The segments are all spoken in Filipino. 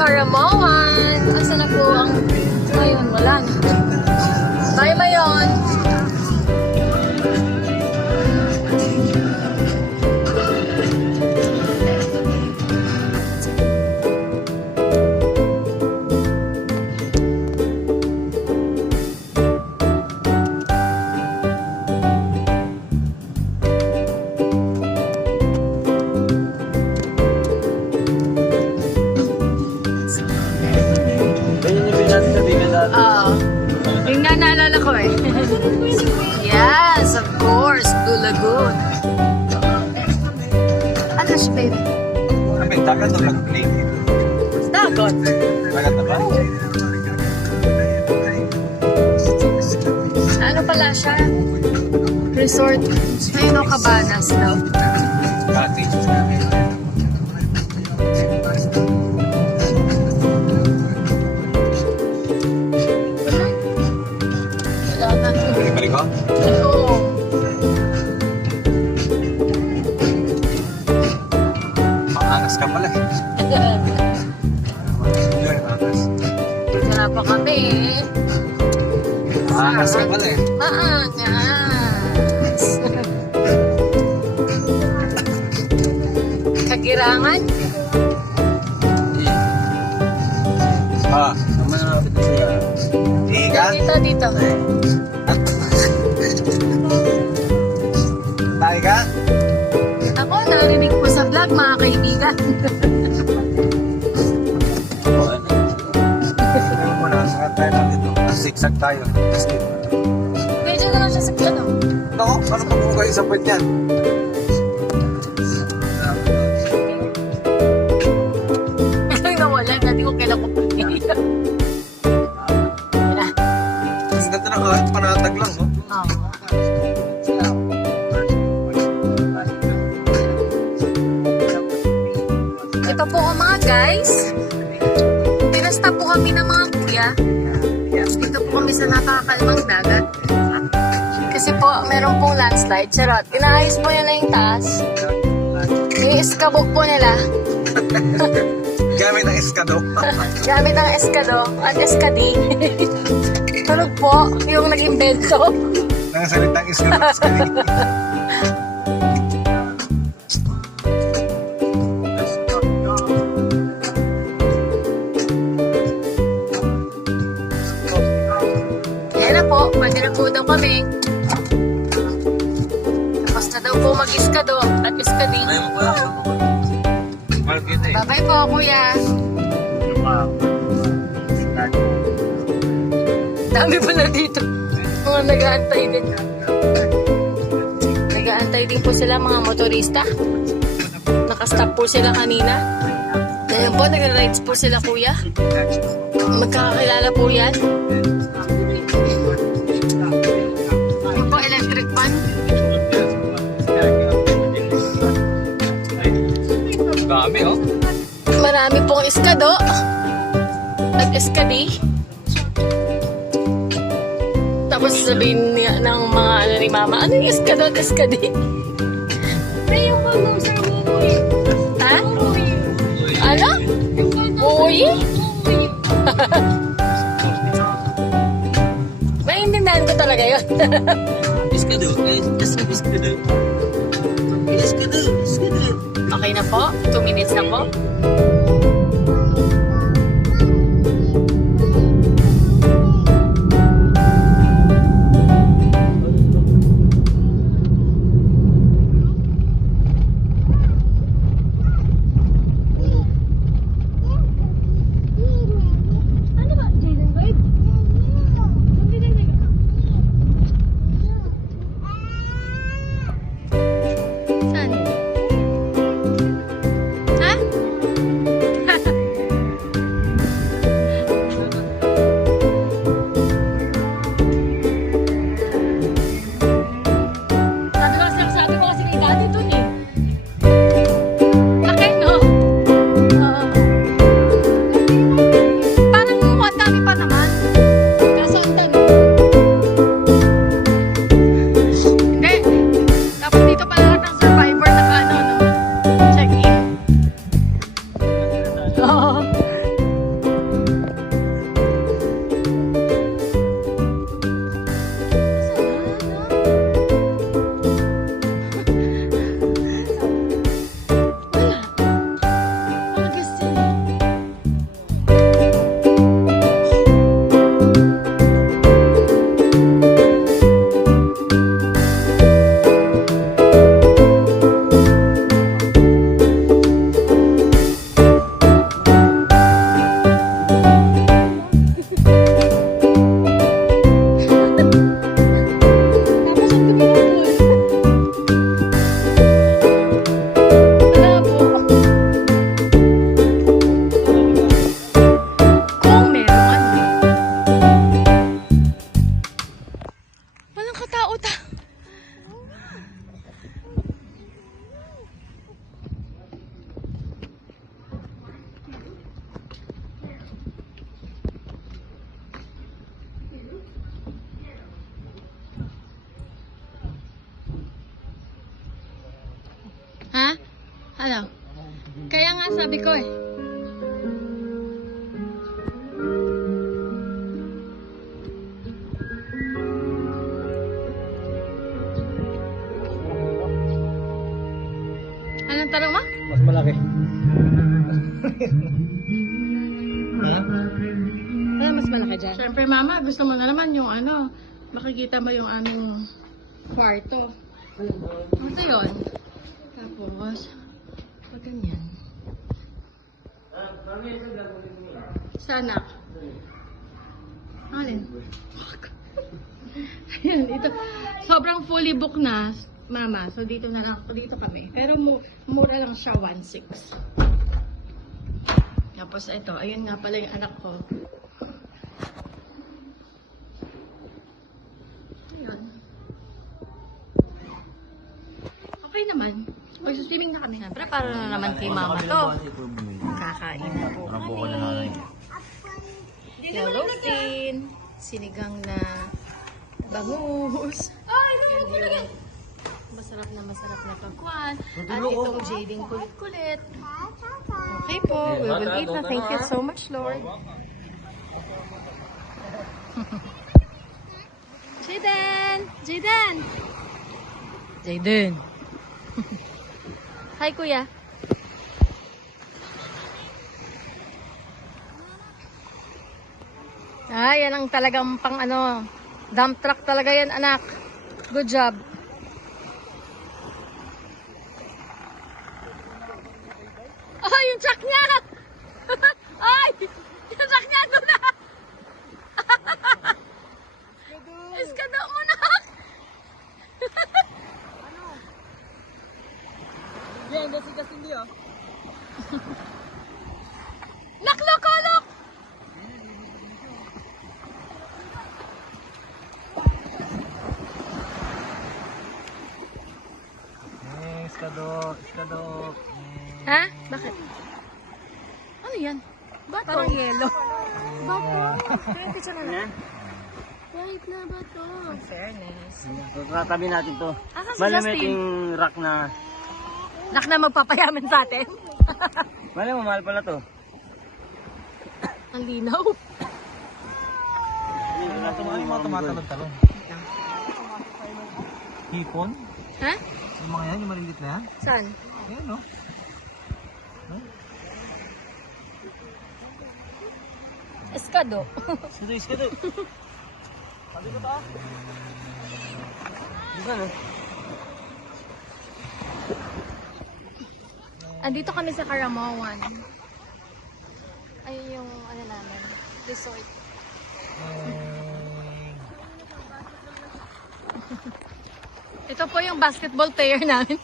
On Pala siya? Resort. Ayun o, Cabanas daw. Wala na. Balik ko? Oo. Maangas ka pala eh. Yun, angas. Wala pa kami eh. Maangas ka pala eh. Maangas. Kagirangan? Ah, naman na natin siya. Tiga? Dito, dito. Tayo ka? Ako, narinig ko sa vlog, mga kaibigan. Sigsag tayo. Medyo na lang siya sa ano. Ako, ano pa kung kayo sa puwet yan? Biglang nawala, hindi ko kailan ko pinila. Wala. Ang ganda ng kahit panatag lang, no? Oo. Ito po ang mga guys. Pinasta po kami ng mga kuya. Dito po kami sa nakakalmang dagat. Kasi po, meron pong landslide. Charot. Inaayos po nila yung taas. Yung iskabok po nila. Gamit ang eskado. Gamit ang eskado at eskadi. Tulog po yung naging bento. Nangasalitang eskado. Mga nag-aantay din. Nag-aantay din po sila mga motorista. Nakastop po sila kanina. Ngayon po, nag-rides po sila kuya. Magkakakilala po yan. Yung po, electric fan. Dami, oh. Marami pong iskado. At eskadi. Tapos sabihin niya ng mga ano ni mama, ano yung iskado at eskadi? Ay, yung ano, sir, umuwi. Ha? Ano? Uy? Umuwi. Naiintindihan ko talaga yun. Eskado. Eskado. Eskado. Eskado. okay na po? Two minutes na po? otak-otak. Hah? Halo? Kaya nga sabi ko eh. Anong tanong mo? Mas malaki. Ano mas malaki dyan? Siyempre, mama, gusto mo na naman yung ano, makikita mo yung aming kwarto. Ito yun. Tapos, pag ganyan. Sana. Alin? Ayan, ito. Sobrang fully book na, mama. So, dito na lang, dito kami. Pero mu mura lang siya, 1.6. Tapos ito, ayun nga pala yung anak ko. Ayun. Okay naman. Mag-swimming na kami. Siyempre, para na naman kay mama to. Kakain na po kami. Yellow fin. Sinigang na bangus. Ay, no, yung Masarap na masarap na pagkuhan. At itong jading kulit-kulit. Okay po, we will eat na. Thank you so much, Lord. Jaden! Jaden! Jaden! Hi, kuya. Ah, yan ang talagang pang ano, dump truck talaga yan, anak. Good job. Ay, yung truck niya! Ay! Yung truck niya doon na! Iskado mo na! Yan, kasi kasi hindi ah. Naklok, kolok! Eh, skado, skado. Ha? Bakit? Ano yan? Bato. Parang yellow. Bato. Kaya picture na lang. White na bato. Fairness. Katabi natin to. Asa si Malamit Justin? yung rack na. Nak na magpapayaman sa atin. Malam mo, mahal pala to. Ang linaw. Yung mga tumatalon-talon? Hipon? Ha? Yung mga yan, yung malilit na yan? Saan? Yan, no? Eskado. Skado, skado. Sabi ko to ah. Di ba, no? Andito kami sa Karamoan. Ayun yung ano namin, resort. Ito po yung basketball player namin.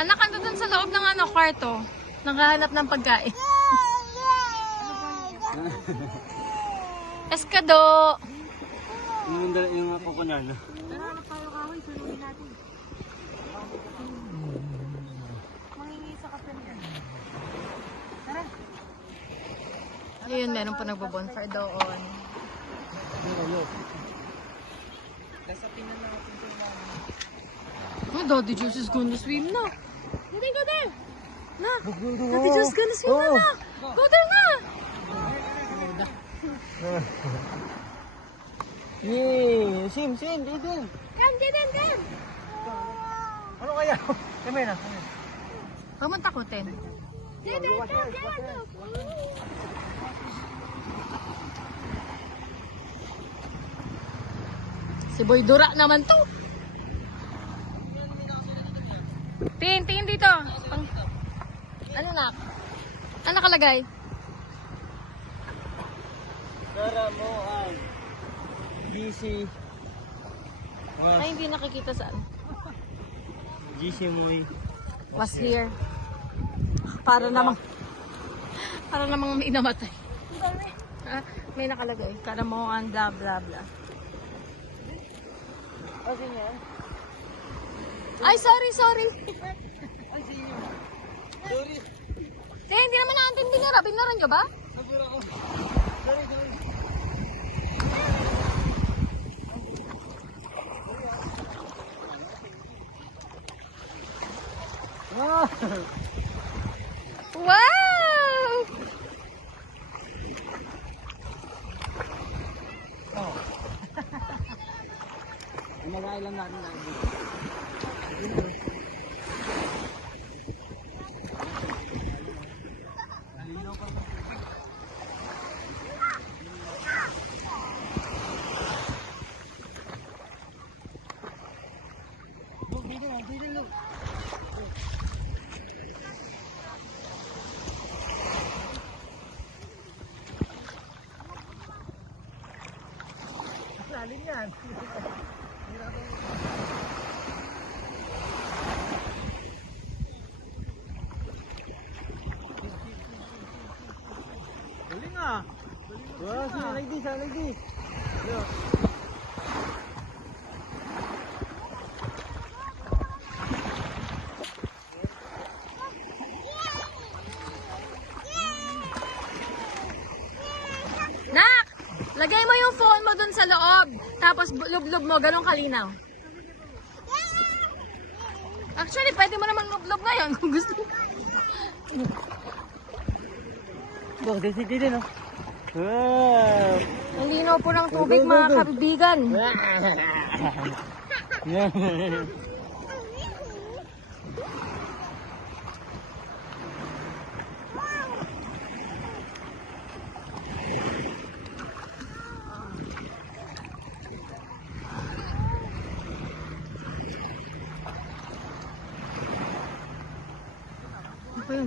Anak, ando dun sa loob ng ano, kwarto. Nakahanap ng pagkain. Eskado! Yung, yung ako ko niyan. Ayun, meron po nagbo-bonfire doon. Oh, Daddy Juice is gonna swim na. Hindi, go there. Na, Daddy Juice gonna swim na na. Go there na. Yay! Sim, sim, dito. Come, Jaden, come. Ano kaya? Kami na. Huwag mong takutin. Jaden, come, Jaden. Si Boy Dura naman to. Tingin, tingin dito. Pang... Ano na? Ano nakalagay? Karamoan. GC. Was, Ay, hindi nakikita saan. GC Moy. Was here. Para namang... Para namang may namatay. Ah, may nakalagay. Karamoan, blah, blah, blah. Ay, sorry, sorry. Sorry. Eh, hindi naman natin binara. Binara nyo ba? Nabura ko. Ah! Wow! Oh. Inagay lang natin lang dito. Nalinaw pa ito. Look, dito na, dito look. Lalim yan. Galing ah. Wow, sige, like this, ah, like this. Yeah. Nak! Lagay mo yung phone mo dun sa loob. Tapos lublob mo, ganun kalinaw. Actually, pwede mo namang lublob ngayon kung gusto mo. Bok, dito dito no. Wow. Ang linaw po ng tubig, mga kaibigan.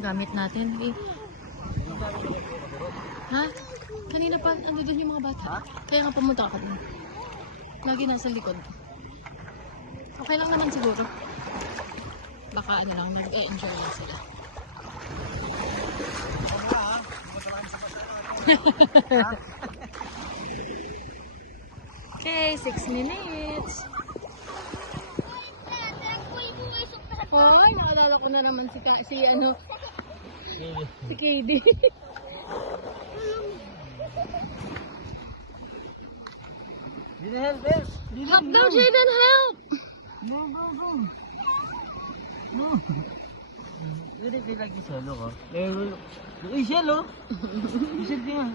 gamit natin? Eh. Ha? Kanina pa, ando doon yung mga bata. Kaya nga pumunta ako doon. Lagi nasa likod. Okay lang naman siguro. Baka ano lang, nag-enjoy lang sila. okay, six minutes. Hoy, naalala ko na naman si, Ka- si ano, si KD. Dito help, help. Dito, help daw, Jaden, help! Go, go, go. No. Dito kayo lagi solo ko. Eh, Uy. Shell din ah.